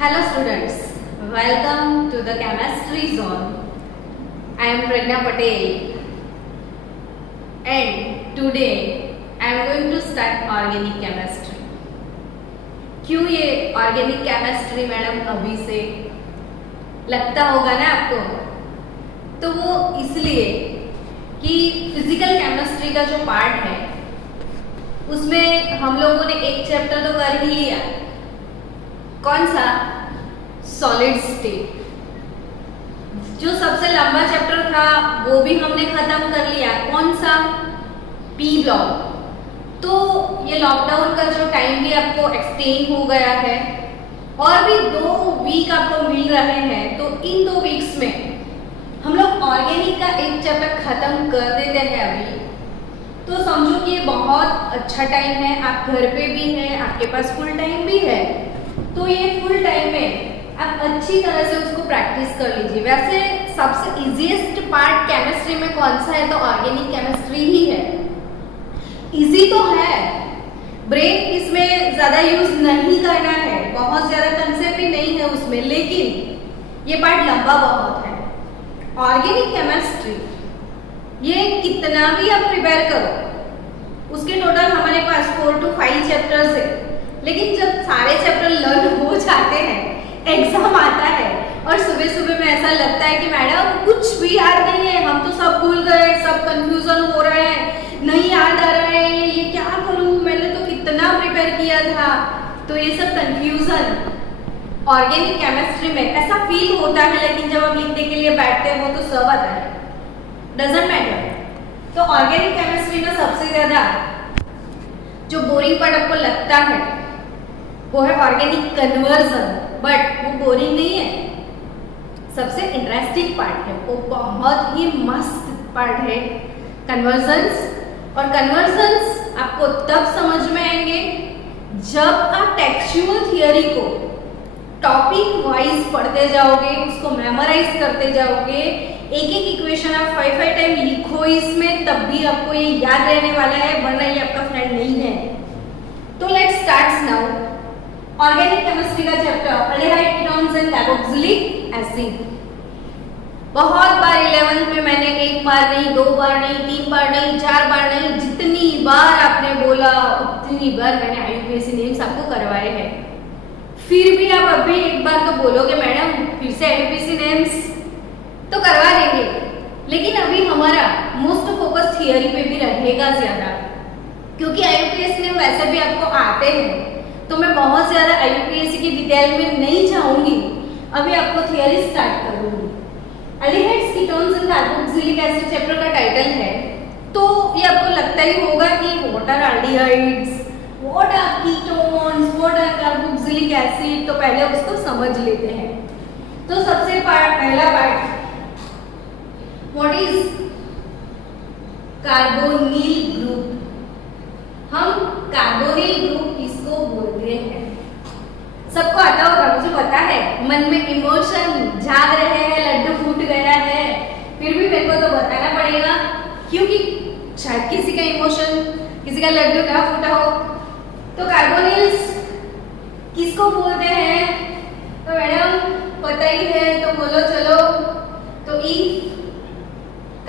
Hello students, welcome to the chemistry zone. I am Pragna Patel and today I am going to start organic chemistry. क्यों ये organic chemistry madam अभी से लगता होगा ना आपको? तो वो इसलिए कि फिजिकल केमिस्ट्री का जो पार्ट है उसमें हम लोगों ने एक चैप्टर तो कर ही लिया। कौन सा? Solid state. जो सबसे लंबा चैप्टर था वो भी हमने खत्म कर लिया। कौन सा? P block. तो ये लॉकडाउन का जो टाइम भी आपको एक्सटेंड हो गया है और भी 2 वीक आपको मिल रहे हैं, तो इन 2 वीक्स में हम लोग ऑर्गेनिक का एक चैप्टर खत्म कर देते हैं अभी। तो समझो कि ये बहुत अच्छा टाइम है, आप घर पे भी हैं, आपके पास फुल टाइम भी है, तो ये फुल टाइम में आप अच्छी तरह से उसको प्रैक्टिस कर लीजिए। वैसे सबसे इजीएस्ट पार्ट केमिस्ट्री में कौन सा है? तो ऑर्गेनिक केमिस्ट्री ही है। इजी तो है, ब्रेन इसमें ज्यादा यूज नहीं करना है, बहुत ज्यादा कंसेप्ट भी नहीं है उसमें, लेकिन ये पार्ट लंबा बहुत है। ऑर्गेनिक केमिस्ट्री ये कितना भी आप प्रिपेयर करो, उसके टोटल हमारे पास 4 to 5 चैप्टर्स है, लेकिन जब सारे चैप्टर लर्न हो जाते हैं, एग्जाम आता है और सुबह सुबह में ऐसा लगता है कि मैडम कुछ भी याद नहीं है, हम तो सब भूल गए, सब कंफ्यूजन हो रहा है, नहीं याद आ रहा है, ये क्या करूं, मैंने तो कितना प्रिपेयर किया था। तो ये सब कंफ्यूजन ऑर्गेनिक केमिस्ट्री में ऐसा फील होता है, लेकिन जब आप लिखने के लिए बैठते हो तो सब आता है, डजंट मैटर। तो ऑर्गेनिक केमिस्ट्री में सबसे ज्यादा जो बोरिंग पार्ट आपको लगता है वो है ऑर्गेनिक कन्वर्जन, बट वो बोरिंग नहीं है, सबसे इंटरेस्टिंग पार्ट है, वो बहुत ही मस्त पार्ट है कन्वर्जन्स। और कन्वर्जन्स आपको तब समझ में आएंगे जब आप टेक्सचुअल थियरी को टॉपिक वाइज पढ़ते जाओगे, उसको मेमोराइज करते जाओगे, एक एक इक्वेशन आप 5 टाइम लिखो इसमें, तब भी आपको ये याद रहने वाला है, वरना ये आपका फ्रेंड नहीं है। तो let's start now organic chemistry का chapter aldehyde ketones and carboxylic acid. बहुत बार 11th में मैंने 1 बार नहीं, 2 बार नहीं, 3 बार नहीं, 4 बार नहीं, जितनी बार आपने बोला उतनी बार मैंने आईयूपीएसी नेम्स आपको करवाए हैं। फिर भी आप अभी एक बार तो बोलोगे मैडम फिर से आईयूपीएसी नेम्स, तो करवा देंगे, लेकिन अभी हमारा मोस्ट फोकस थियरी पे भी रहेगा ज्यादा, क्योंकि आईयूपीएसी नेम वैसे भी आपको आते हैं, तो मैं बहुत ज्यादा आईयूपीएसी की डिटेल में नहीं जाऊंगी, अभी आपको थियरी स्टार्ट करूंगी। Aldehydes ketones and carboxylic acid chapter का टाइटल है, तो ये आपको लगता ही होगा कि what are aldehydes, what are ketones, what are carboxylic acid, तो पहले उसको समझ लेते हैं। तो सबसे पहला part, what is carbonyl group. हम कार्बोनिल ग्रुप किसको बोलते हैं? सबको आता होगा, मुझे पता है, मन में इमोशन जाग रहे हैं, लड्डू फूट गया है, फिर भी मेरे को तो बताना पड़ेगा, क्योंकि शायद किसी का इमोशन, किसी का लड्डू ना फूटा हो। तो कार्बोनिल्स किसको बोलते हैं? तो मैडम पता ही है, तो बोलो चलो। तो if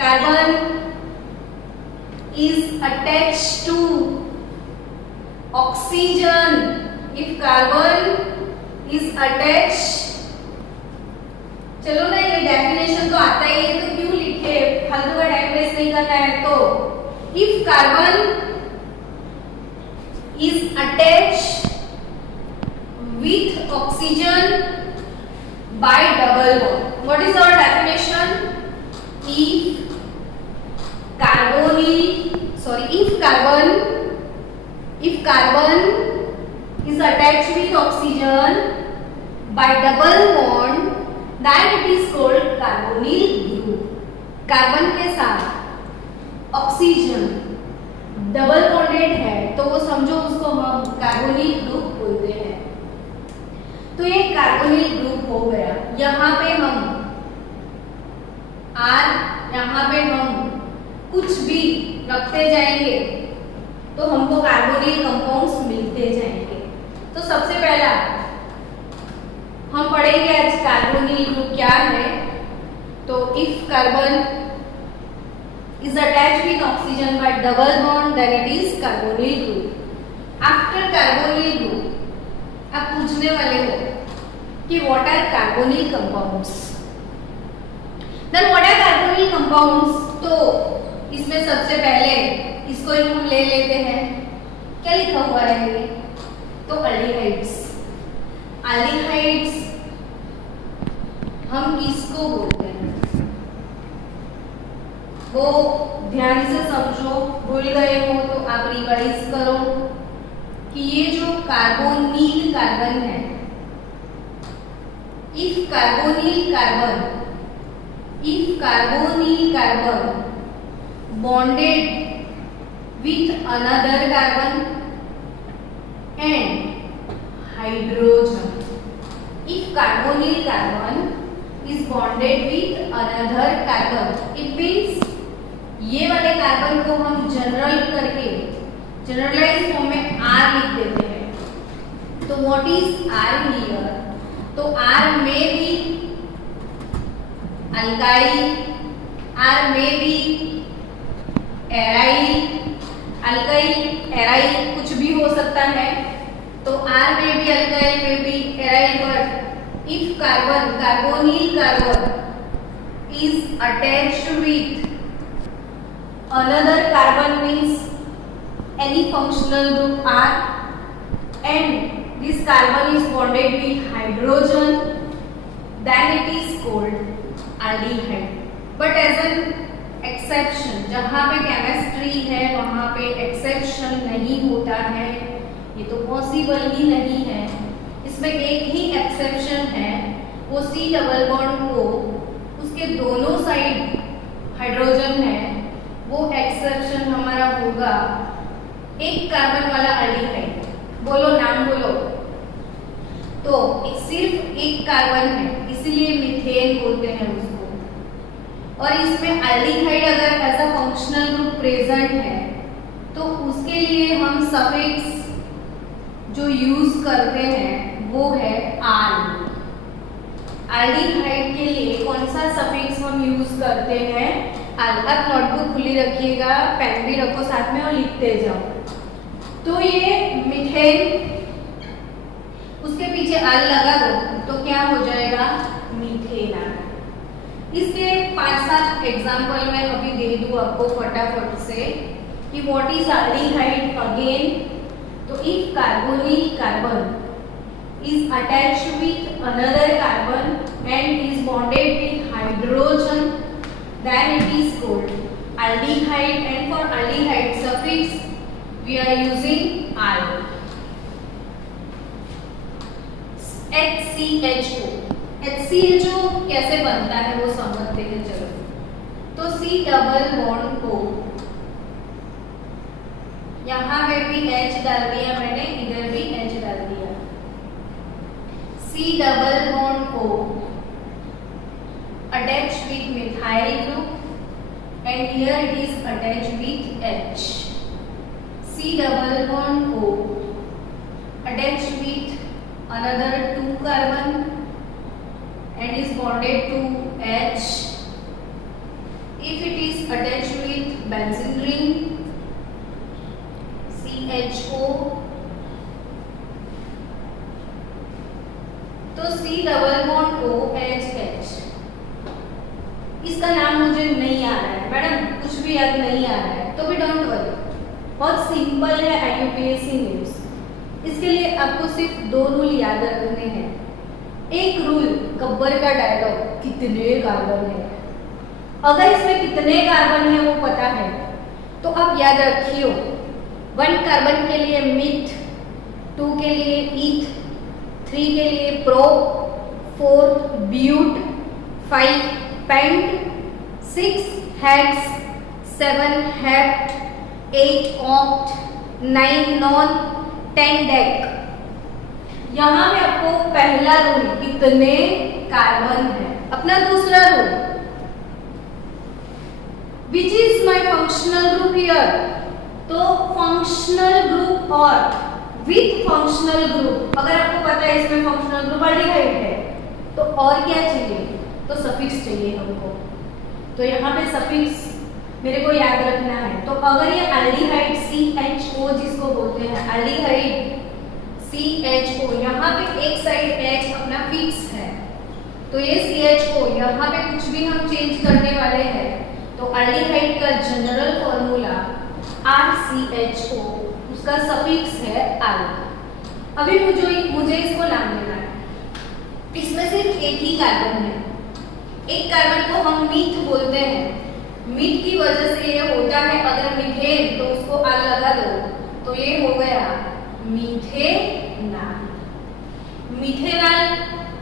carbon is attached to oxygen, if carbon is attached, चलो ना, ये डेफिनेशन तो आता ही है, तो क्यों लिखे, फालतू का टाइम वेस्ट नहीं करना है। तो if carbon is attached with oxygen by double bond, what is our definition? If carbon is attached with oxygen by double bond, then it is called carbonyl group. Carbon के साथ oxygen double bonded है, तो वो समझो उसको हम carbonyl group बोलते हैं। तो ये कार्बोनिल ग्रुप हो गया। यहाँ पे हम यहाँ पे हम कुछ भी रखते जाएंगे तो हमको कार्बोनिल कंपाउंड्स मिलते जाएंगे। तो सबसे पहला पढ़ेंगे आज कार्बोनिल ग्रुप क्या है। तो if carbon is attached with oxygen by double bond then it is carbonyl group. After carbonyl group आप पूछने वाले हो कि what are carbonyl compounds. Then what are carbonyl compounds, तो इसमें सबसे पहले इसको हम ले लेते हैं, क्या लिखा हुआ है ये, तो अल्डिहाइड्स। अल्डिहाइड्स हम किसको बोलते हैं वो ध्यान से समझो, भूल गए हो तो आप रिवाइज करो कि ये जो कार्बोनिल कार्बन है, if carbonyl carbon bonded with another carbon and hydrogen. If carbonyl carbon is bonded with another carbon, it means ये वाले कार्बन को हम जनरल करके जनरलाइज फॉर्म में R लिख देते हैं। तो व्हाट इज R हियर, तो R में भी अल्काइल, R में भी एराइल, अल्काइल एराइल कुछ भी हो सकता है। तो R में भी अल्काइल में भी aryl, but if carbon carbonyl carbon is attached with another carbon means any functional group R and this carbon is bonded with hydrogen, then it is called aldehyde. But as an exception, जहाँ पे chemistry है वहाँ पे exception नहीं होता है, ये तो पॉसिबल ही नहीं है। इसमें एक ही एक्सेप्शन है, वो C डबल बॉन्ड को उसके दोनों साइड हाइड्रोजन है, वो एक्सेप्शन हमारा होगा एक कार्बन वाला अल्डिहाइड। बोलो नाम बोलो। तो सिर्फ एक कार्बन है इसलिए मीथेन बोलते हैं उसको। और इसमें अल्डिहाइड अगर as a functional group present है तो उसके लिए हम सफिक्स जो यूज करते हैं वो है आल। अल्डिहाइड के लिए कौन सा सफिक्स हम यूज करते हैं, आल। आप नोटबुक खुली रखिएगा, पेन भी रखो साथ में और लिखते जाओ। तो ये मीथेन, उसके पीछे आल लगा दो तो क्या हो जाएगा, मीथेन। इसके 5-7 एग्जाम्पल मैं अभी दे दूं आपको फटाफट से कि व्हाट इज अल्डिहाइड अगेन। तो if carbonyl carbon is attached with another carbon and is bonded with hydrogen, then it is called aldehyde, and for aldehyde suffix we are using al. HCHO, HCHO कैसे बनता है वो समझते हैं चलो। तो C double bond को यहाँ पे भी H डाल दिया मैंने, इधर भी H डाल दिया। C double bond को attached with methyl group and here it is attached with H. C double bond को attached with another 2 carbon and is bonded to H. If it is attached with benzene ring, CHO, तो C double bond को HH। इसका नाम मुझे नहीं आ रहा है madam, कुछ भी याद नहीं आ रहा है तो भी डोंट वरी, बहुत सिंपल है IUPAC न्यूज़। इसके लिए आपको सिर्फ 2 रूल याद रखने हैं। एक रूल गब्बर का डायलॉग, कितने कार्बन है, अगर इसमें कितने कार्बन है वो पता है तो आप याद रखियो 1 कार्बन के लिए मिथ, 2 के लिए ईथ, 3 के लिए pro, 4 but, 5 pent, 6 hex, 7 hept, 8 oct, 9 non, 10 dec. यहाँ पे आपको पहला रूल कितने कार्बन है, अपना दूसरा rule which is my functional group here, तो फंक्शनल ग्रुप और विथ फंक्शनल ग्रुप, अगर आपको पता है इसमें फंक्शनल ग्रुप अल्डिहाइड है तो और क्या चाहिए, तो सफिक्स चाहिए हमको। तो यहाँ पे सफिक्स मेरे को याद रखना है। तो अगर ये एल्डिहाइड CHO जिसको बोलते हैं एल्डिहाइड CHO, यहाँ पे एक साइड H अपना फिक्स है, तो ये CHO यहाँ पे कुछ भी हम चेंज करने वाले हैं, तो एल्डिहाइड का जनरल फॉर्मूला RCHO, उसका सफिक्स है R। अभी मुझे इसको नाम देना है। इसमें सिर्फ एक ही कार्बन है, एक कार्बन को हम मीथ बोलते हैं। मीथ की वजह से ये होता है, अगर मीथेन तो उसको आल लगा दो तो ये हो गया मीथेनाल। मीथेनाल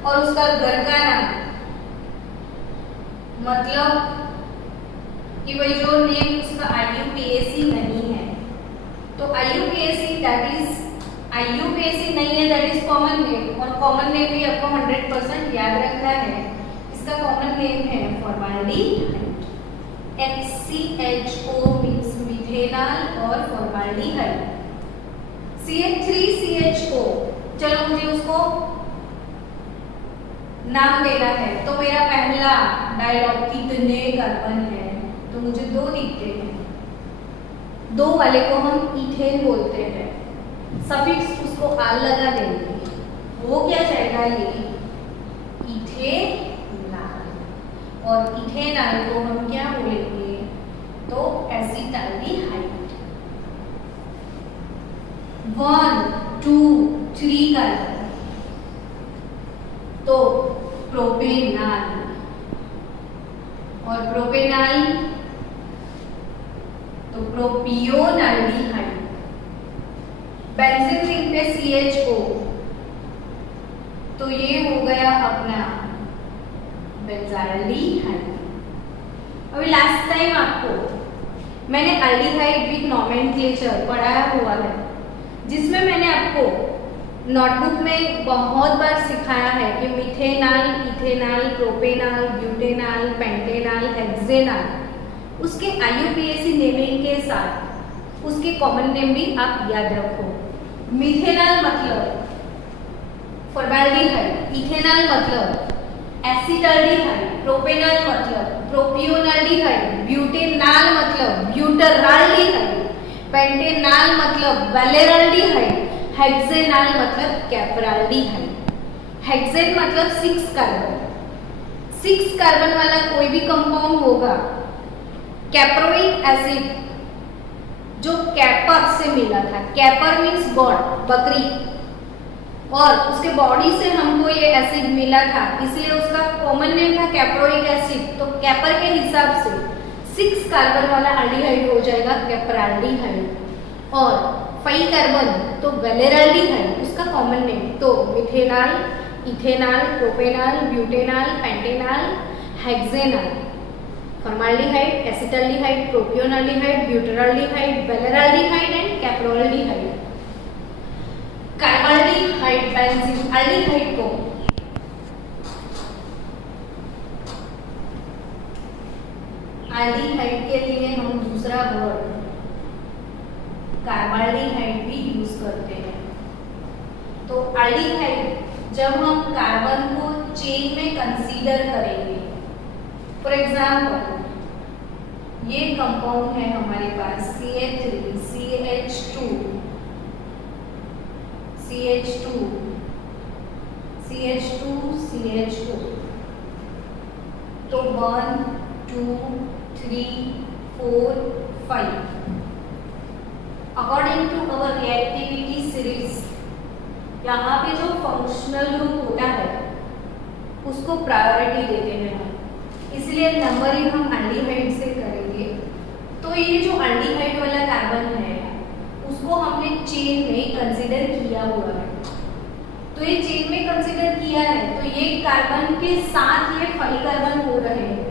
और उसका घर का नाम, मतलब कि भाई जो नेम उसका IUPAC नहीं है, तो IUPAC नहीं है, दैट इज कॉमन नेम, और कॉमन नेम भी आपको 100% याद रखना है। इसका कॉमन नेम है फॉर्माल्डिहाइड। HCHO मीन्स मिथेनॉल और फॉर्माल्डिहाइड। CH3CHO, चलो मुझे उसको नाम देना है। तो मेरा पहला डायलॉग कितने कार्बन है, तो मुझे 2 दिखते हैं, 2 वाले को हम इथेन बोलते हैं। सफिक्स उसको आल लगा देंगे, वो क्या जाएगा, ये इथेनॉल। और इथेनॉल को हम क्या बोलेंगे, तो एसिटाल्डिहाइड। 1 2 3 कार्बन, तो प्रोपेनॉल, और प्रोपेनॉल तो प्रोपियोनाल्डिहाइड। बेंजीन रिंग पे CHO, तो ये हो गया अपना बेंजाल्डिहाइड। अभी लास्ट टाइम आपको मैंने एल्डिहाइड विद नोमेनक्लेचर पढ़ाया हुआ है, जिसमें मैंने आपको नोटबुक में बहुत बार सिखाया है कि methanol, ethanol, propanol, butanol, pentanol, hexanol, उसके IUPAC नेमिंग के साथ उसके कॉमन नेम भी आप याद रखो। मिथेनॉल मतलब फॉर्माल्डिहाइड, इथेनॉल मतलब एसिटाल्डिहाइड, प्रोपेनॉल मतलब प्रोपियोनाल्डिहाइड, ब्यूटेनॉल मतलब ब्यूटराल्डिहाइड, पेंटेनॉल मतलब वैलेराल्डिहाइड, हेक्सेनॉल मतलब कैपराल्डिहाइड। हेक्सेन मतलब 6 कार्बन। 6 कार्बन वाला कोई भी कंपाउंड होगा, कैप्रोइक एसिड जो कैपर से मिला था, कैपर मीन्स गॉड, बकरी, और उसके बॉडी से हमको ये एसिड मिला था, इसलिए उसका कॉमन नेम था कैप्रोइक एसिड। तो कैपर के हिसाब से 6 कार्बन वाला एल्डिहाइड हो जाएगा कैपराल्डिहाइड, और 5 कार्बन तो वैलेराल्डिहाइड उसका कॉमन नेम। तो methanol, ethanol, propanol, butanol, pentanol, hexanol, formaldehyde, acetaldehyde, propionaldehyde, butyraldehyde, valeraldehyde and caproaldehyde. Carbaldehyde, benzene aldehyde को एल्डिहाइड के लिए हम दूसरा वर्ड कार्बाल्डिहाइड भी यूज करते हैं। तो एल्डिहाइड जब हम कार्बन को चेन में कंसीडर करेंगे, फॉर एग्जाम्पल ये कंपाउंड है हमारे पास CH3 CH2 CH2 CH2 CH2, तो 1 2 3 4 5 according to our reactivity series, यहाँ पे जो फंक्शनल ग्रुप होता है उसको प्रायोरिटी देते हैं हम, इसलिए नंबरिंग हम एल्डिहाइड से करेंगे। तो ये जो एल्डिहाइड वाला कार्बन है उसको हमने चेन में कंसीडर किया हुआ है। तो ये चेन में कंसीडर किया है, तो ये कार्बन के साथ ये 5 कार्बन हो रहे हैं,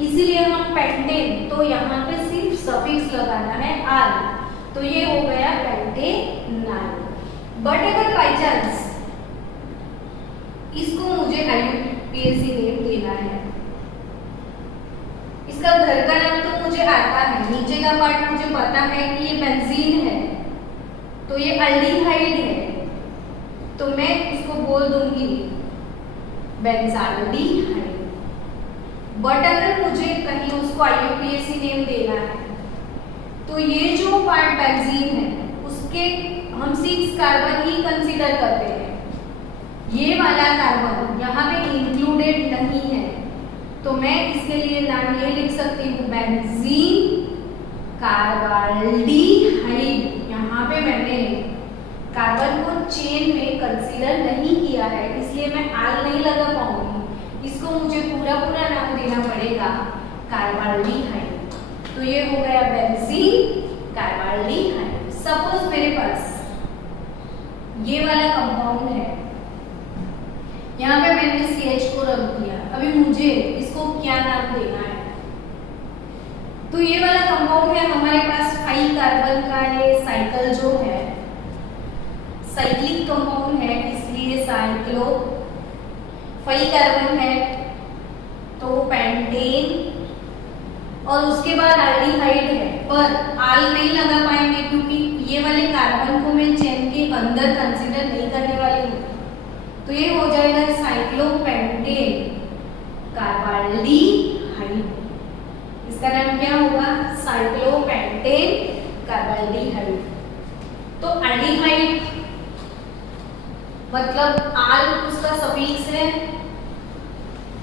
इसीलिए हम पेंटेन, तो यहाँ पे सिर्फ सफिक्स लगाना है R, तो ये हो गया पेंटेनॉल। बट अगर बाई चांस इसको मुझे IUPAC नेम देना है, इसका घर का नाम तो मुझे आता है, नीचे का पार्ट मुझे पता है कि ये बेंजीन है, तो ये एल्डिहाइड है, तो मैं इसको बोल दूंगी बेंजाल्डिहाइड। बट अगर मुझे कहीं उसको IUPAC नेम देना है तो ये जो पार्ट बेंजीन है उसके हम 6 कार्बन ही कंसीडर करते हैं। ये वाला कार्बन यहाँ पे इंक्लूडेड नहीं है, तो मैं इसके लिए नाम ये लिख सकती हूँ बेंजीन कार्बाल्डिहाइड। यहाँ पे मैंने कार्बन को चेन में कंसीडर नहीं किया है, इसलिए मैं आल नहीं लगा पाऊंगी। इसको मुझे पूरा पूरा नाम देना पड़ेगा कार्बाल्डिहाइड। तो ये हो गया बेंजीन कार्बाल्डिहाइड। सपोज मेरे पास ये वाला कंपाउंड है, यहाँ पे मैंने CH को रख दिया। अभी मुझे इसको क्या नाम देना है? तो ये वाला कंपाउंड है हमारे पास 5 कार्बन का। ये साइकिल जो है साइक्लिक कंपाउंड है, इसलिए साइक्लो। 5 कार्बन है तो पेंटेन, और उसके बाद एल्डिहाइड है, पर आल नहीं लगा पाएंगे क्योंकि ये वाले कार्बन को मैं चेन के अंदर कंसीडर नहीं करने वाली हूँ। तो ये हो जाएगा साइक्लोपेंटेन कार्बाल्डिहाइड। इसका नाम क्या होगा? Cyclopentane carbaldehyde. तो एल्डिहाइड मतलब आल उसका सफिक्स है,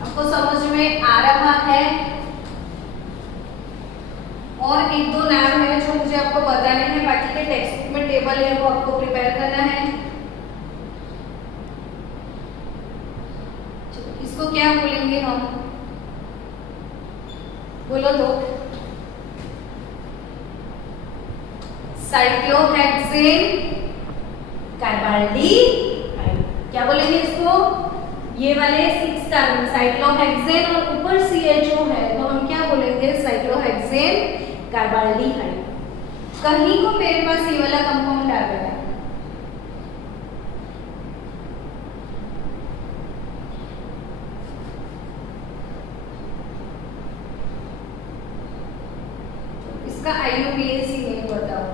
आपको समझ में आ रहा है। और 1-2 नाम है जो मुझे आपको बताने हैं, बाकी के टेक्स्ट बुक में टेबल है वो आपको प्रिपेयर करना है। इसको क्या बोलेंगे हम? बोलो तो। Cyclohexane carbaldehyde. क्या बोलेंगे इसको? ये वाले 6 कार्बन साइक्लोहेक्सेन और ऊपर CHO है, तो हम क्या बोलेंगे? Cyclohexane carbaldehyde. कहीं को मेरे पास ये वाला कंपाउंड आ गया, इसका IUPAC नेम बताओ।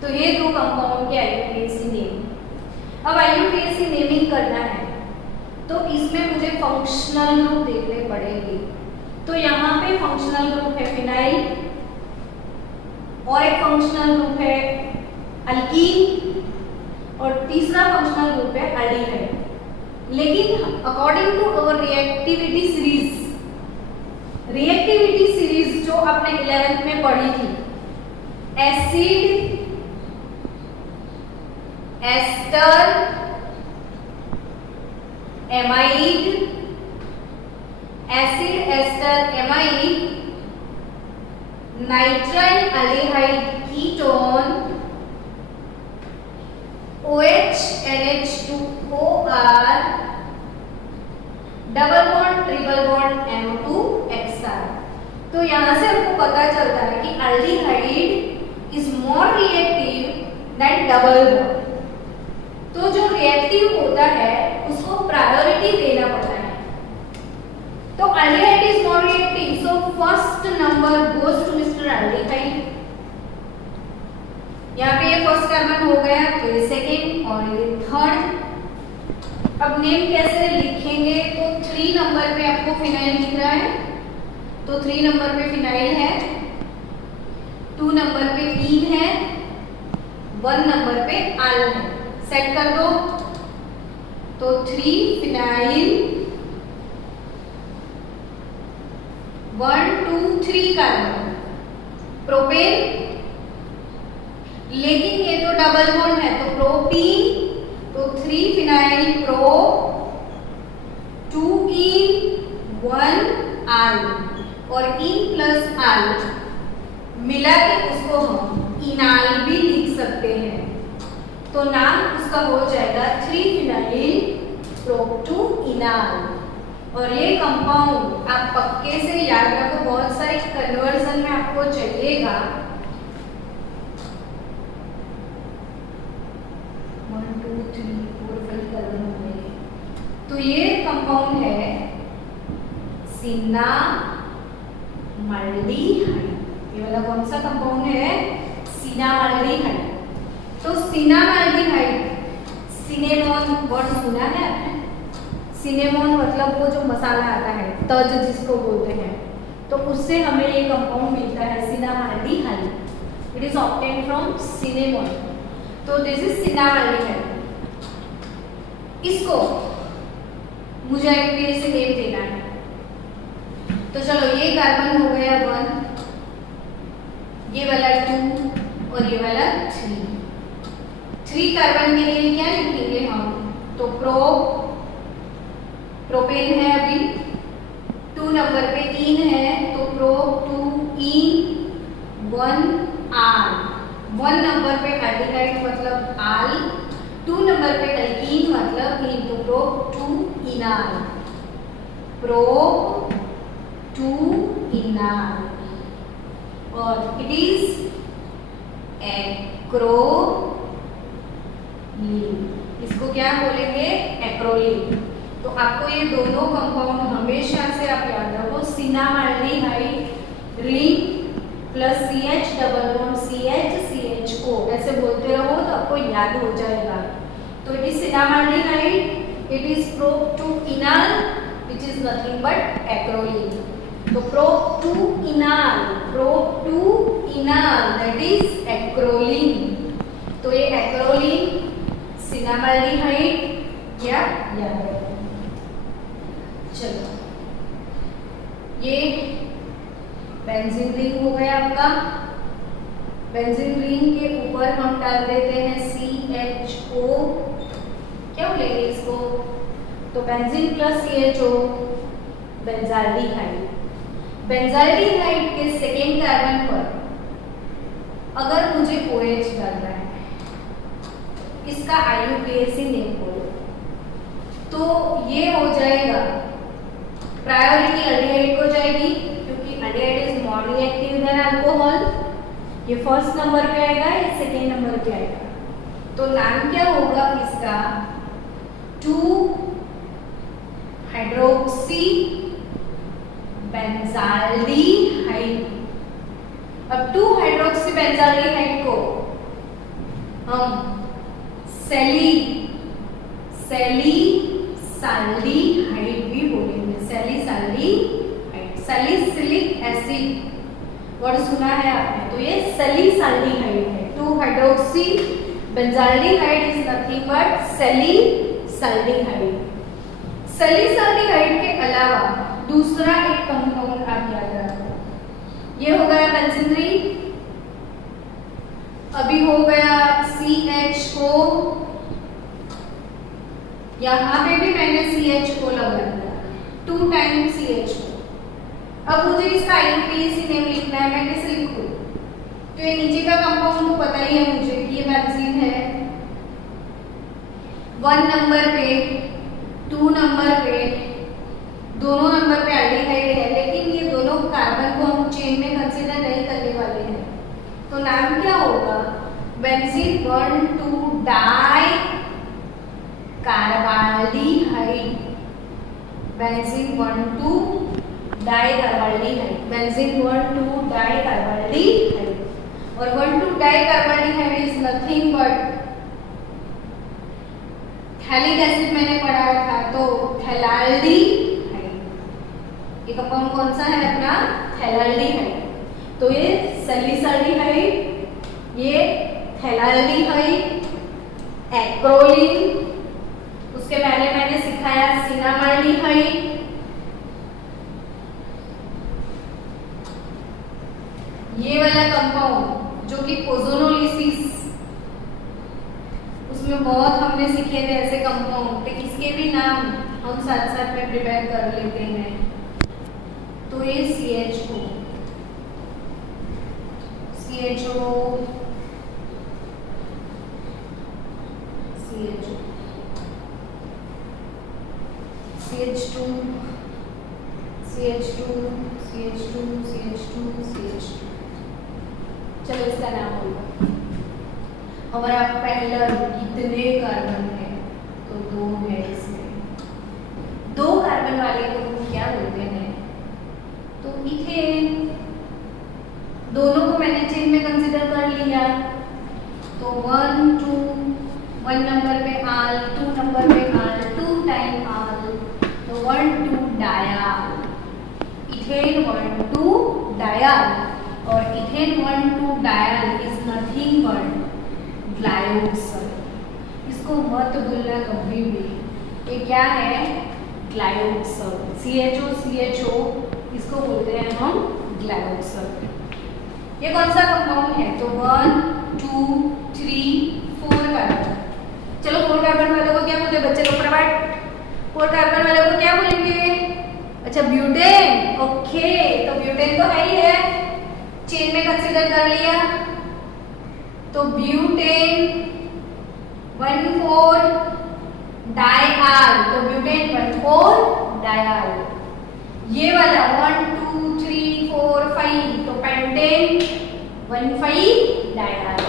तो ये 2 कंपाउंड के IUPAC नेम। अब IUPAC नेमिंग करना है तो इसमें मुझे फंक्शनल ग्रुप देखने पड़ेंगे। तो यहाँ पे फंक्शनल ग्रुप है फिनाइल, और एक फंक्शनल ग्रुप है अल्कीन, और तीसरा फंक्शनल ग्रुप है एल्डिहाइड। लेकिन according to our reactivity series जो आपने 11th में पढ़ी थी, acid, ester, amide, acid ester amide, nitrile aldehyde ketone, OH NH2OR, double bond triple bond NO2 XR। तो यहां से हमको पता चलता है कि aldehyde is more reactive than double bond. तो जो रिएक्टिव होता है उसको प्रायोरिटी देना पड़ता है। तो aldehyde is more reactive, so first number goes to mister aldehyde. यहाँ पे ये फर्स्ट कार्बन हो गया, तो ये सेकेंड और ये थर्ड। अब नेम कैसे लिखेंगे? तो 3 नंबर पे आपको फिनाइल दिख रहा है, तो 3 नंबर पे फिनाइल है, 2 नंबर पे ईन है, 1 नंबर पे आल है। सेट कर दो। तो 3 फिनाइल, 1 2 3 कार्बन प्रोपेन। लेकिन ये तो डबल बॉन्ड है, तो प्रोपीन, तो 3 फिनाइल प्रो, 2 इन, 1 आल, और इन प्लस आल मिला के उसको हम इनाल भी लिख सकते हैं। तो नाम उसका हो जाएगा 3 फिनाइल प्रोप2 इनाल। और ये कंपाउंड आप पक्के से याद रखो, बहुत सारे कन्वर्जन में आपको चाहिएगा। 1 2 3 4 5 कार्बन हो गए। तो ये कंपाउंड है सिन्नामाल्डिहाइड। ये वाला कौन सा कंपाउंड है? सिनामाल्डिहाइड। तो सिनामाल्डिहाइड, सिनेमॉन वर्ड सुना है आपने? सिनेमॉन मतलब वो जो मसाला आता है, तज जिसको बोलते हैं, तो उससे हमें ये कंपाउंड मिलता है cinnamaldehyde. It is obtained from cinnamon. तो दिस इज सिनामाल्डिहाइड। इसको मुझे IUPAC से नेम देना है। तो चलो, ये कार्बन हो गया 1, ये वाला 2 और ये वाला 3। 3 कार्बन के लिए क्या लिखेंगे हम? तो प्रोपेन है अभी, 2 नंबर पे इन है, तो प्रो 2 इन 1 आल। 1 नंबर पे एल्डिहाइड मतलब आल, 2 नंबर पे एल्कीन मतलब इन, तो प्रो 2 इनाल, प्रो 2 इनाल। और इट इज एक्रोलीन। इसको क्या बोलेंगे? एक्रोलीन। तो आपको ये दोनों कंपाउंड हमेशा से आप याद रखो, cinnamaldehyde ring plus CH double bond CH CHO ऐसे बोलते रहो तो आपको याद हो जाएगा। तो it is cinnamaldehyde, it is pro 2 enal which is nothing but acrolein. तो pro 2 enal, pro 2 enal that is acrolein. तो ये एक्रोलीन, सिनामाल्डिहाइड या याद रखो। चलो, ये बेंजीन रिंग हो गया आपका। बेंजीन रिंग के ऊपर हम डाल देते हैं CHO। क्या बोलेंगे इसको? तो benzene plus CHO benzaldehyde. Benzaldehyde के सेकेंड कार्बन पर अगर मुझे OH डालना है, इसका IUPAC नेम बोलो, तो ये हो जाएगा, प्रायोरिटी एल्डिहाइड को जाएगी क्योंकि aldehyde is more reactive than alcohol. ये फर्स्ट नंबर पे आएगा, ये सेकेंड नंबर पे आएगा। तो नाम क्या होगा इसका? 2 हाइड्रोक्सी बेंजाल्डिहाइड। अब 2 हाइड्रोक्सी बेंजाल्डिहाइड को हम सैलिसाल्डिहाइड भी बोलेंगे। सैलिसाल्डिहाइड, सैलिसिलिक एसिड वर्ड सुना है आपने, तो ये सैलिसाल्डिहाइड है। 2 hydroxy benzaldehyde is nothing but salicylaldehyde. Salicylaldehyde के अलावा दूसरा एक कंपाउंड आप याद रखो। ये हो गया बेंजीन रिंग, अभी हो गया CHO। यहाँ पे भी मैंने CHO लगा दिया, 2 टाइम्स CHO। अब मुझे इसका IUPAC नेम लिखना है, मैं कैसे लिखूं? तो ये नीचे का कंपाउंड तो पता ही है मुझे कि ये बेंजीन है। 1 नंबर पे, 2 नंबर पे, दोनों नंबर पे एल्डिहाइड है, लेकिन ये दोनों कार्बन को हम चेन में कंसीडर नहीं करने वाले हैं। तो नाम क्या होगा? Benzene 1 2 di carbaldehyde. Benzene 1 2 di carbaldehyde. Benzene 1 2 di carbaldehyde. और 1 2 di carbaldehyde is nothing but phthalic acid मैंने पढ़ाया था, तो थैलाल्डिहाइड। ये कंपाउंड कौन सा है अपना? थैलाल्डिहाइड। तो ये सैलिसाल्डिहाइड, ये थैलाल्डिहाइड, एक्रोलीन, उसके पहले मैंने सिखाया सिनामाल्डिहाइड, ये वाला कंपाउंड जो कि ओजोनोलिसिस, उसमें बहुत हमने सीखे थे ऐसे कंपाउंड, तो इसके भी नाम हम साथ साथ में प्रिपेयर कर लेते हैं। तो ये CHO, CH2, चलो इसका नाम होगा। हमारा पहला कितने कार्बन है? तो 2 है इसमें। 2 कार्बन वाले को हम क्या बोलते हैं? तो इथेन। दोनों को मैंने चेन में कंसीडर कर लिया, तो 1 2 1 नंबर पे आल, 2 नंबर पे आल, 2 टाइम आल, तो 1 2 डायाल, इथेन 1 2 डायाल, और ethane 1 2 dial is nothing but glyoxal. इसको मत भूलना कभी भी, ये क्या है, ग्लायोक्सल, CHO इसको बोलते हैं हम ग्लायोक्सल। ये कौन सा कंपाउंड है, तो 1 2 3 4 कार्बन। चलो 4 कार्बन वालों को क्या बोलते हैं बच्चे लोग, फटाफट 4 कार्बन वालों को क्या बोलेंगे, अच्छा ब्यूटेन। ओके, तो ब्यूटेन तो है ही है, चेन में कंसीडर कर लिया, तो ब्यूटेन 1 4 डाइआल, तो ब्यूटेन 1 4 डाइआल। ये वाला 1 2 3 4 5, तो पेंटेन 1 5 डाइआल।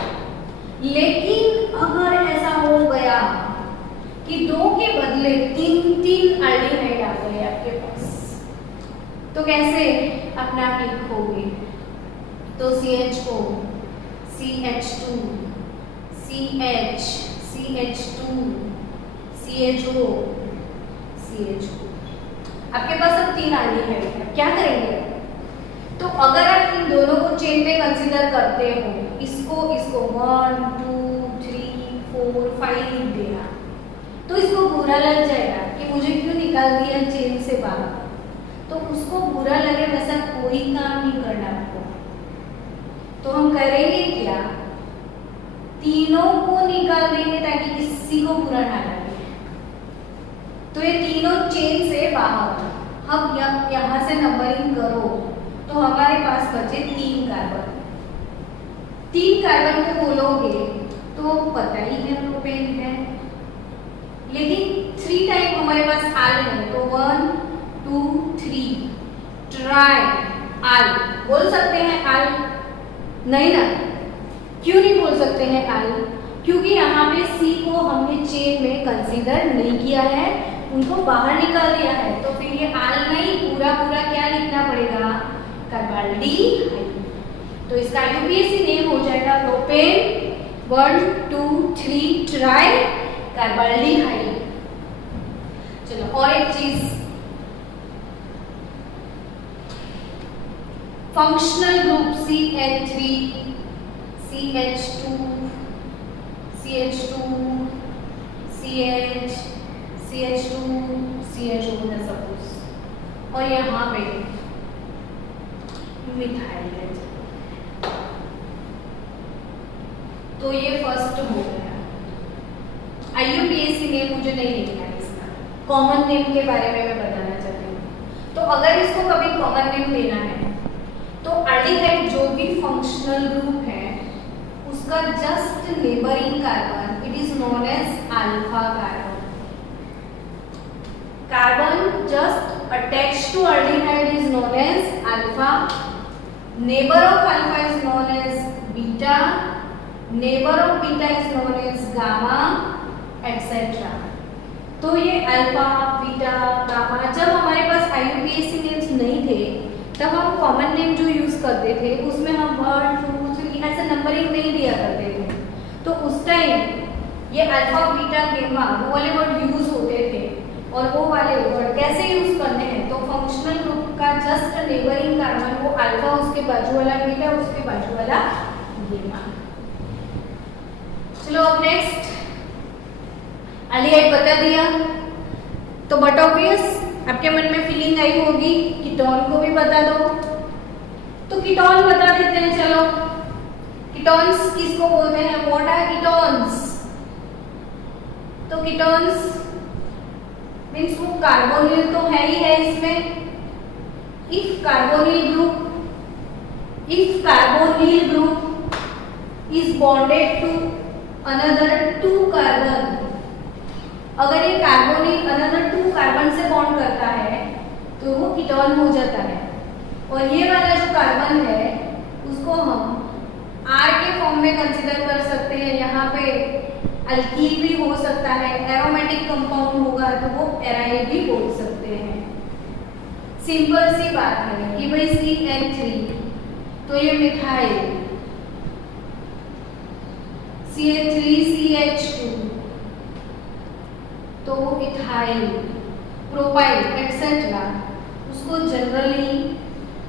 लेकिन अगर ऐसा हो गया कि 2 के बदले 3 एल्डिहाइड आ गए आपके पास, तो कैसे अपने आप लिखोगे, तो CHO CH2 CH CH2 CHO CHO, आपके पास अब 3 एल्डिहाइड है, क्या करेंगे, तो अगर आप इन दोनों को चेन में कंसीडर करते हो, इसको 1 2 3 4 5 लिख देना, तो इसको बुरा लग जाएगा कि मुझे क्यों निकाल दिया चेन से बाहर, तो उसको बुरा लगे वैसा कोई काम नहीं करना आपको। तो हम करेंगे क्या, तीनों को निकाल देंगे ताकि किसी को बुरा ना लगे। तो ये तीनों चेन से बाहर, हम यहाँ से नंबरिंग करो, तो हमारे पास बचे 3 कार्बन। 3 कार्बन को बोलोगे तो पता ही है प्रोपेन है, लेकिन 3 टाइम हमारे पास आल है, तो 1 2 3 ट्राई आल बोल सकते हैं, आल नहीं ना, क्यों नहीं बोल सकते हैं आल, क्योंकि यहाँ पे C को हमने चेन में कंसीडर नहीं किया है, उनको बाहर निकाल दिया है, तो फिर ये आल नहीं, पूरा पूरा क्या लिखना पड़ेगा, कार्बाल्डिहाइड। तो इसका यूपीएससी नेम हो जाएगा प्रोपेन 1 2 3 ट्राई कार्बाल्डिहाइड। चलो और एक चीज, functional group CH3 CH2 CH2 CH CH2 CHO है सपोज, और यहाँ पे मिथाइल है, तो ये फर्स्ट हो गया। IUPAC नेम मुझे नहीं लिखना है, इसका कॉमन नेम के बारे में मैं बताना चाहती हूँ। तो अगर इसको कभी कॉमन नेम देना है, तो एल्डिहाइड जो भी फंक्शनल ग्रुप है उसका just neighbouring carbon, it is known as alpha carbon. Carbon just attached to aldehyde is known as alpha, neighbour of alpha is known as beta, neighbour of beta is known as gamma, etcetera. तो ये alpha beta gamma, जब हमारे पास IUPAC names नहीं थे तब हम common name जो use करते थे उसमें हम 1 2 3 ऐसे नंबरिंग नहीं दिया करते थे, तो उस टाइम ये अल्फा बीटा गामा वो वाले वर्ड यूज होते थे, और वो वाले वर्ड कैसे यूज करने हैं, तो फंक्शनल ग्रुप का जस्ट नेबरिंग कार्बन वो अल्फा, उसके बाजू वाला बीटा, उसके बाजू वाला गामा। चलो अब नेक्स्ट, एल्डिहाइड बता दिया, तो बट ऑब्वियस आपके मन में फीलिंग आई होगी, कीटोन को भी बता दो, तो कीटोन बता देते हैं। चलो कीटोन्स किसको बोलते हैं, व्हाट आर कीटोन्स, तो कीटोन्स मींस वो कार्बोनिल तो है ही है इसमें, if carbonyl group is bonded to another 2 carbon, अगर ये कार्बोनिल अनदर 2 कार्बन से बॉन्ड करता है तो वो कीटोन हो जाता है, और ये वाला जो कार्बन है उसको हम R के फॉर्म में कंसीडर कर सकते हैं, यहाँ पे अल्कील भी हो सकता है, एरोमेटिक कंपाउंड होगा तो वो एराइल भी बोल सकते हैं। सिंपल सी बात है कि भाई CN3, तो ये मिथाइल, CH3CH2 तो इथाइल, प्रोपाइल एक्सेट्रा, उसको जनरली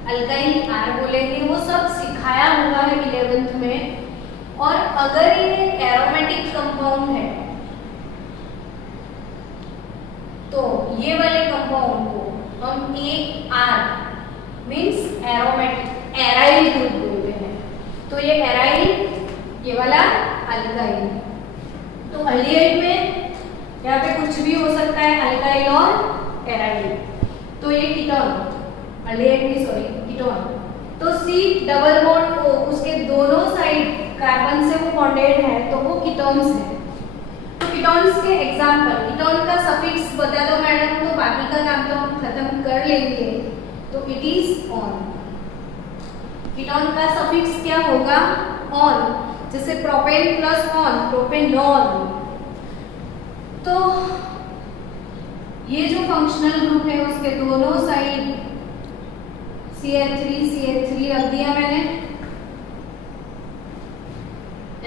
अल्काइल आर बोलेंगे। वो सब सिखाया हुआ है 11th में। और अगर ये एरोमेटिक कंपाउंड है तो ये वाले कंपाउंड को हम AR means aromatic aryl group बोलते हैं। तो ये एराइल, ये वाला अल्काइल। तो अल्डिहाइड में यहाँ पे कुछ भी हो सकता है, अल्काइल और एराइल। तो ये कीटोन, अल्डिहाइड नहीं सॉरी कीटोन। तो C डबल बॉन्ड O उसके दोनों साइड कार्बन से वो बॉन्डेड है तो वो कीटोन्स है। तो कीटोन्स के एग्जांपल, कीटोन का सफिक्स बता दो मैडम, तो बाकी का काम तो हम खत्म कर लेंगे। तो इट इज ऑन। कीटोन का सफिक्स क्या होगा? ऑन। जैसे प्रोपेन प्लस ऑन, प्रोपेनॉल। तो ये जो फंक्शनल ग्रुप है उसके दोनों साइड CH3 रख दिया मैंने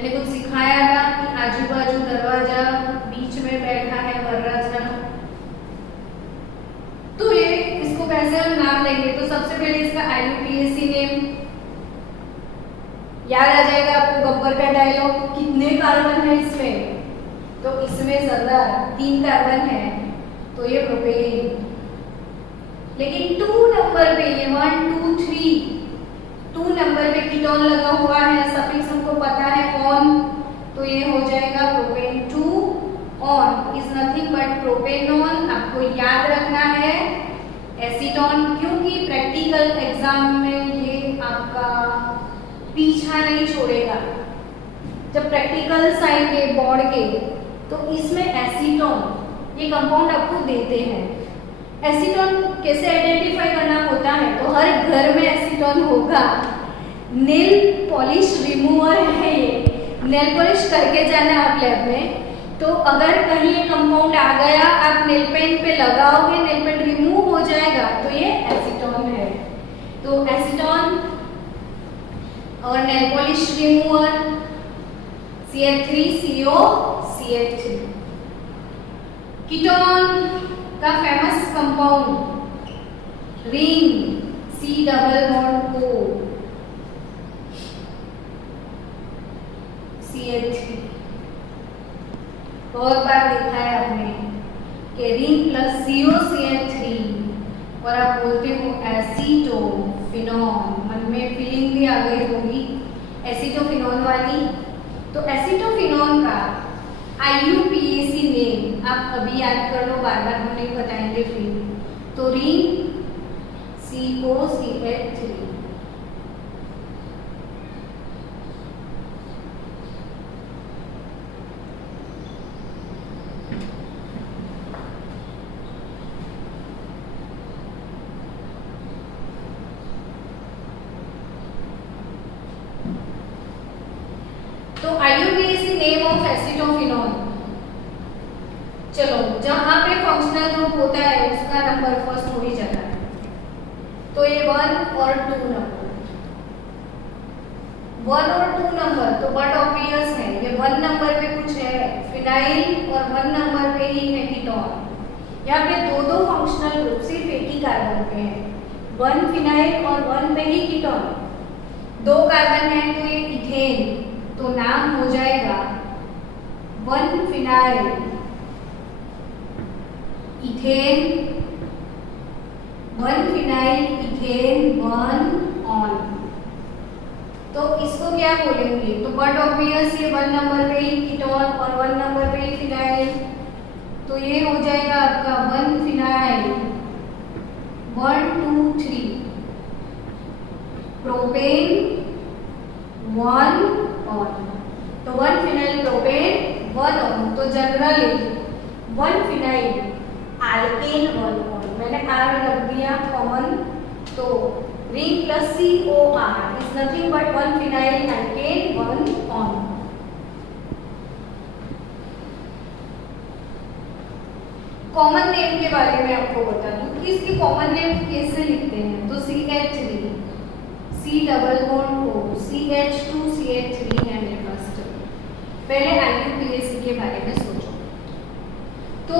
कुछ सिखाया था कि आजू बाजू दरवाजा, बीच में बैठा है वरराजा। तो ये इसको कैसे हम नाम देंगे? तो सबसे पहले इसका IUPAC नेम याद आ जाएगा आपको। गब्बर का डायलॉग, कितने कार्बन है इसमें? तो इसमें ज्यादा 3 कार्बन है तो ये प्रोपेन। लेकिन 2 नंबर पे ये 1 2 3 2 नंबर पे कीटोन लगा हुआ है, सफिक्स हमको पता है ऑन, तो ये हो जाएगा propane 2 on is nothing but propanone. आपको याद रखना है एसीटोन, क्योंकि प्रैक्टिकल एग्जाम में ये आपका पीछा नहीं छोड़ेगा। जब प्रैक्टिकल्स आएंगे बोर्ड के तो इसमें एसीटोन ये कंपाउंड आपको देते हैं। एसीटोन कैसे आइडेंटिफाई करना होता है? तो हर घर में एसीटोन होगा। नेल पॉलिश रिमूवर है ये, नेल पॉलिश करके जाना आप लैब में। तो अगर कहीं ये कंपाउंड आ गया, आप नेल पेंट पे लगाओगे, नेल पेंट रिमूव हो जाएगा, तो ये एसीटोन है। तो एसीटोन और nail polish remover CH3CO CH3। Ketone का famous compound ring, C double bond O CH3। बहुत बार देखा है आपने कि रिंग प्लस CO CH3 और आप बोलते हो एसीटोफिनॉन। मन में फीलिंग भी आ गई होगी एसीटोफिनॉन वाली। तो एसीटोफिनॉन का IUPAC नेम आप अभी याद कर लो, बार बार हम नहीं बताएंगे फिर। तो रिंग COCH3। तो IUPAC नेम ऑफ एसीटोफिनॉन। चलो, जहां पे फंक्शनल ग्रुप होता है उसका नंबर फर्स्ट हो ही जाता है। तो ये 1 और 2 नंबर, 1 और 2 नंबर तो बट ऑब्वियस है। ये 1 नंबर पे कुछ है फिनाइल और 1 नंबर पे ही है कीटोन। यहाँ पे दो फंक्शनल ग्रुप सिर्फ एक ही कार्बन पे है, 1 फिनाइल और 1 पे ही कीटोन। 2 कार्बन है तो ये इथेन, तो नाम हो जाएगा 1 phenyl ethane, 1 phenyl ethane 1 one. तो इसको क्या बोलेंगे? तो बट ऑब्वियस ये 1 नंबर पे ही कीटोन और 1 नंबर पे ही फिनाइल, तो ये हो जाएगा आपका 1 फिनाइल 1 2 3 प्रोपेन 1 ऑन। तो 1 फिनाइल प्रोपेन 1 ऑन। तो जनरली 1 फिनाइल एल्केन 1 ऑन, मैंने आर रख दिया कॉमन। तो ring plus COR is nothing but 1 phenyl alkane 1 one. Common name के बारे में आपको बता दूं कि इसके कॉमन नेम कैसे लिखते हैं। तो CH3 C double bond O, CH2 CH3 है मेरे पास। पहले IUPAC के बारे में सोचो। तो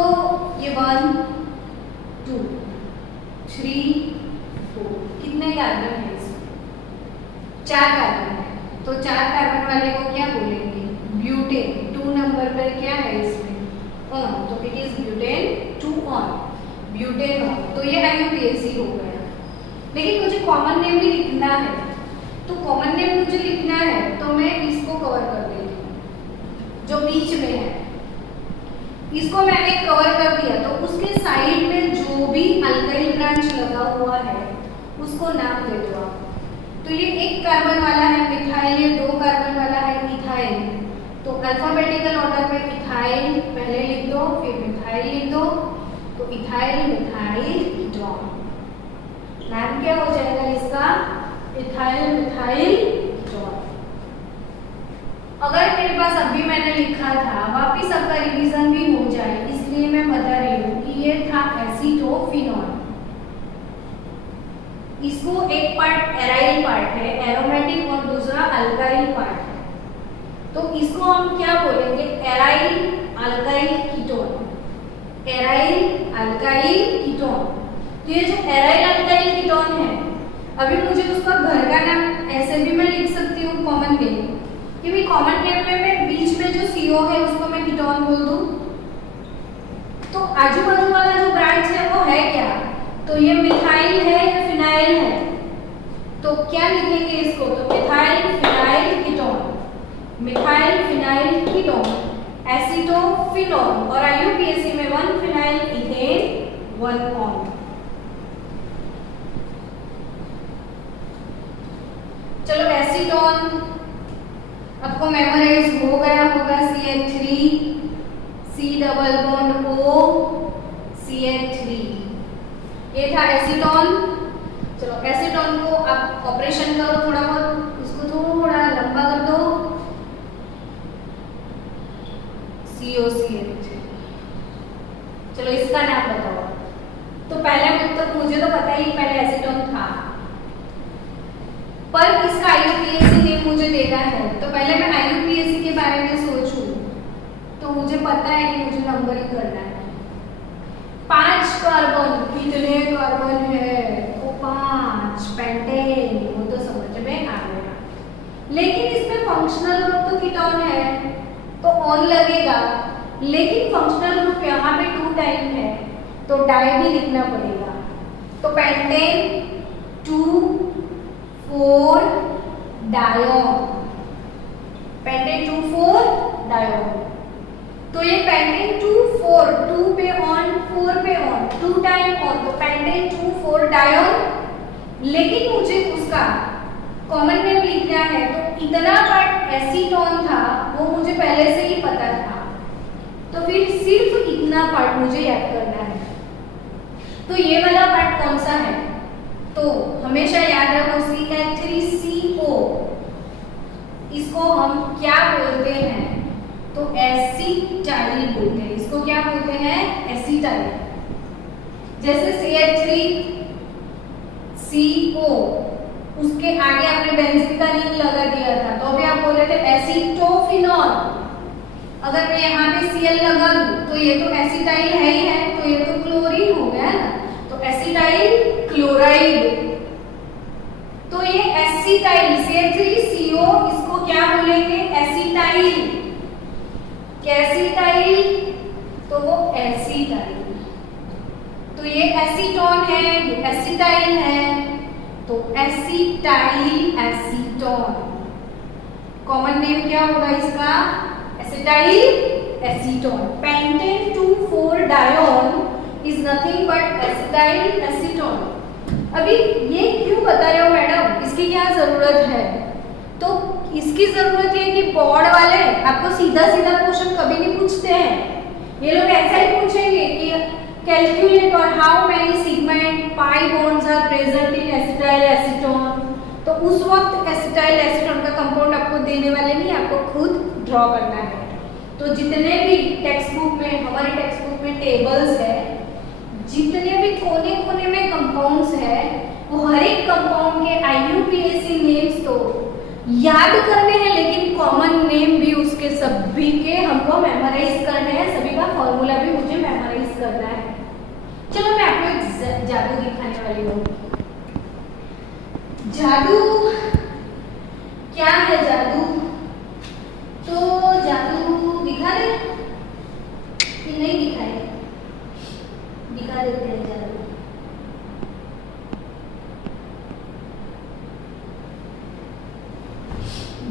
ये 1 2 3 4 कितने कार्बन है इसमें? 4 कार्बन है। तो 4 कार्बन वाले को क्या बोलेंगे? ब्यूटेन। 2 नंबर पर क्या है इसमें? ऑन। तो it is butane 2 on, butane on. तो ये IUPAC हो गया। लेकिन मुझे कॉमन नेम भी लिखना है, तो कॉमन नेम मुझे लिखना है तो मैं इसको कवर कर देती हूँ जो बीच में है। इसको मैंने कवर कर दिया तो उसके साइड में जो भी अल्काइल ब्रांच लगा हुआ है उसको नाम दे दो आप। तो ये 1 कार्बन वाला है मिथाइल, ये 2 कार्बन वाला है इथाइल। तो अल्फाबेटिकल ऑर्डर में इथाइल पहले लिख दो, फिर मिथाइल लिख दो। तो इथाइल मिथाइल कीटोन नाम क्या हो जाएगा इसका? Ethyl methyl ketone. अगर मेरे पास अभी मैंने लिखा था, वापिस आपका रिवीजन भी हो जाए इसलिए मैं बता रही हूँ कि ये था एसीटोफिनॉल। इसको एक पार्ट एराइल पार्ट है एरोमेटिक और दूसरा अल्काइल पार्ट है। तो इसको हम क्या बोलेंगे? Aryl alkyl ketone. Aryl alkyl ketone. तो ये जो एराइल अल्काइल कीटोन है, अभी मुझे उसका घर का नाम ऐसे भी मैं लिख सकती हूँ कॉमन नेम, क्योंकि कॉमन नेम में मैं बीच में जो CO है उसको मैं कीटोन बोल दूँ। तो आजू बाजू वाला जो ब्रांच है वो है क्या? तो ये मिथाइल है या फिनाइल है? तो क्या लिखेंगे इसको? तो methyl phenyl ketone, methyl phenyl ketone acetophenol. और IUPAC में 1 फिनाइल इथेन 1 ऑन। चलो एसीटोन आपको मेमोराइज हो गया होगा। CH3 C double bond O CH3 ये था एसीटोन। चलो एसीटोन को आप ऑपरेशन करो थोड़ा बहुत, इसको थोड़ा लंबा कर दो। COCH3। चलो इसका नाम बताओ। तो पहले तो मुझे तो पता ही पहले एसीटोन था, पर इसका IUPAC नेम मुझे देना है। तो पहले मैं IUPAC के बारे में सोचूं तो मुझे पता है कि मुझे नंबरिंग करना है। 5 कार्बन, कितने कार्बन है? तो 5 पेंटेन, वो तो समझ में आ गया। लेकिन इसमें फंक्शनल ग्रुप तो कीटोन है तो ऑन लगेगा, लेकिन फंक्शनल ग्रुप यहाँ पे 2 टाइप है तो डाई भी लिखना पड़ेगा। तो पेंटेन 2,4 डायोन, पेंटेन 2,4 डायोन। तो ये पेंटेन 2,4, 2 पे ऑन 4 पे ऑन, 2 टाइम ऑन, तो पेंटेन 2,4 डायोन। लेकिन मुझे उसका कॉमन नेम लिखना है तो इतना पार्ट एसीटोन था वो मुझे पहले से ही पता था, तो फिर सिर्फ इतना पार्ट मुझे याद करना है। तो ये वाला पार्ट कौन सा है? तो हमेशा याद रखो CH3CO। इसको हम क्या बोलते हैं? तो एसीटाइल बोलते हैं। इसको क्या बोलते हैं? एसीटाइल। जैसे CH3CO उसके आगे आपने बेंजीन का रिंग लगा दिया था तो अभी आप बोल रहे थे एसीटोफिनॉल। अगर मैं यहाँ पे Cl लगा दूं तो ये तो एसीटाइल है ही है, तो ये तो क्लोरीन हो गया ना, तो एसीटाइल क्लोराइड। तो ये एसीटाइल CH3CO इसको क्या बोलेंगे? एसीटाइल। कैसीटाइल? तो वो एसीटाइल। तो ये एसीटोन है, ये एसीटाइल है, तो एसीटाइल एसीटोन। कॉमन नेम क्या होगा इसका? Acetyl acetone. Pentane 2,4 dione is nothing but acetyl acetone. अभी ये क्यों बता रहे हो मैडम? इसकी क्या जरूरत है? तो इसकी जरूरत है कि बोर्ड वाले आपको सीधा सीधा क्वेश्चन कभी नहीं पूछते हैं। ये लोग ऐसा ही पूछेंगे कि कैलकुलेट और how many sigma and pi bonds are present in acetyl acetone. तो उस वक्त एसिटाइल एसीटोन का कंपाउंड आपको देने वाले नहीं, आपको खुद ड्रॉ करना है। तो जितने भी टेक्स्ट बुक में, हमारी टेक्स्ट बुक में टेबल्स है, जितने भी कोने कोने में कंपाउंड्स है वो हर एक कंपाउंड के IUPAC नेम्स तो याद करने हैं, लेकिन कॉमन नेम भी उसके सभी के हमको मेमोराइज करने हैं, सभी का फॉर्मूला भी मुझे मेमोराइज करना है। चलो मैं आपको एक जादू दिखाने वाली हूँ। जादू क्या है? जादू तो जादू दिखा दे कि नहीं दिखाए? दिखा देते हैं जादू।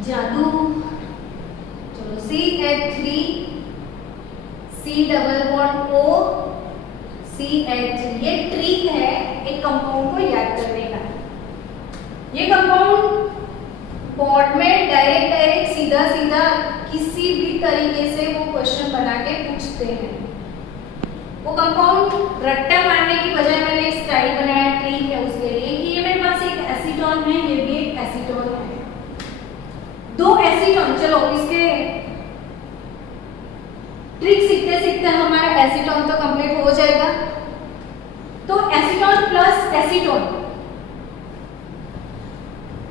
जादू चलो CH3 C double bond O CH3, ये ट्रिक है एक कंपाउंड को याद करने का। ये कंपाउंड बोर्ड में डायरेक्ट सीधा किसी भी तरीके से वो क्वेश्चन बना के पूछते हैं। वो कंपाउंड रट्टा मारने की बजाय मैंने एक स्टाइल बनाया, ट्रिक है उसके लिए कि ये मेरे पास एक एसीटोन है, ये भी एक एसीटोन है, दो एसीटोन। चलो इसके ट्रिक सीखते सीखते हमारा एसीटोन तो कंप्लीट हो जाएगा। तो एसीटोन प्लस एसीटोन,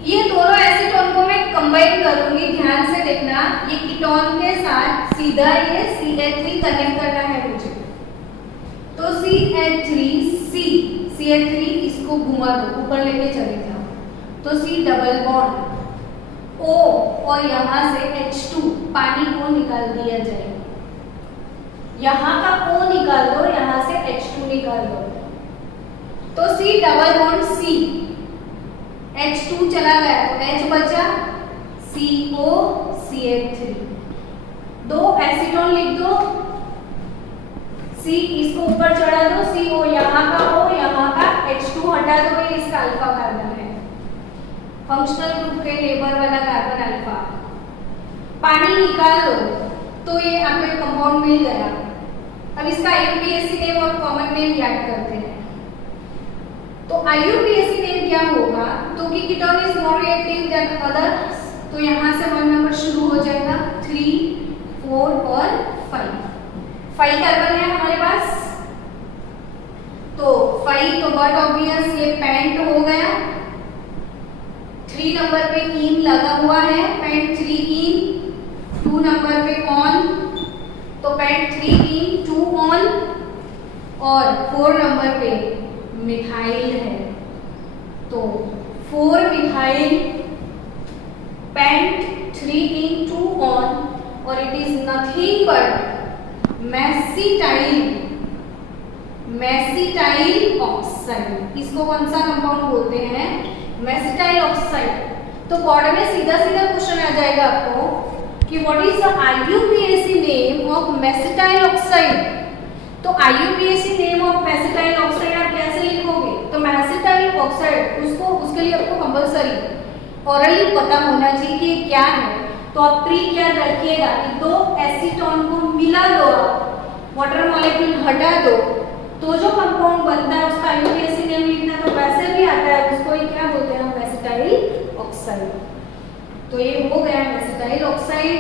ये दोनों एसीटोन को मैं कंबाइन करूंगी। ध्यान से देखना, ये कीटोन के साथ सीधा ये CH3 कनेक्ट करना है मुझे। तो CH3 इसको घुमा दो, ऊपर लेके चले जाओ, तो C डबल बॉन्ड O और यहाँ से H2 पानी को निकाल दिया जाए। यहाँ का O निकाल दो, यहाँ से H2 निकाल दो, तो C double bond C, H2 चला गया तो H बचा, CO CH3, दो एसीटोन लिख दो, C इसको ऊपर चढ़ा दो, CO यहाँ का O, यहाँ का H2 हटा दो, ये इसका अल्फा कार्बन है, फंक्शनल ग्रुप के लेबर वाला कार्बन अल्फा। पानी निकाल दो तो ये आपको कंपाउंड मिल गया। अब इसका IUPAC नेम और कॉमन नेम याद करते हैं। तो IUPAC नेम क्या होगा? तो कि ketone is more reactive than others, तो यहाँ से 1 नंबर शुरू हो जाएगा, 3, 4 और 5 कार्बन है हमारे पास। तो 5 तो बट ऑब्वियस ये पेंट हो गया। 3 नंबर पे इन लगा हुआ है, पेंट 3 इन। 2 नंबर पे ऑन, तो पेंट 3 इन 2 ऑन। और 4 नंबर पे मिथाइल है, तो 4 मिथाइल, पेंट 3 इन 2 ऑन, और it is nothing but mesityl oxide. इसको कौन सा कंपाउंड बोलते हैं? Mesityl oxide. तो बोर्ड में सीधा क्वेश्चन आ जाएगा आपको कि what is the IUPAC name of mesityl oxide. तो IUPAC name of mesityl oxide आप कैसे लिखोगे? तो मेसिटाइल ऑक्साइड उसके लिए आपको कंपल्सरी ऑरली पता होना चाहिए कि ये क्या है। तो आप ट्रिक याद रखिएगा कि दो एसीटोन को मिला दो, वाटर मॉलिक्यूल हटा दो, तो जो कंपाउंड बनता है उसका IUPAC नेम लिखना तो वैसे भी आता है, उसको ही क्या बोलते हैं? Mesityl oxide. तो ये हो गया मेसिटाइल ऑक्साइड,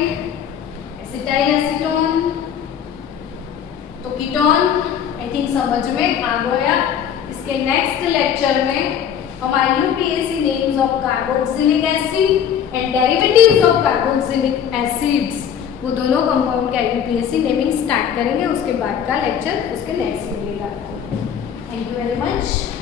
एसिटाइल एसीटोन। तो कीटोन आई थिंक समझ में आ गया। इसके नेक्स्ट लेक्चर में हम IUPAC names of carboxylic acid and derivatives of carboxylic acids, वो दोनों कंपाउंड के IUPAC नेमिंग स्टार्ट करेंगे। उसके बाद का लेक्चर उसके नेक्स्ट मिलेगा। Thank you very much.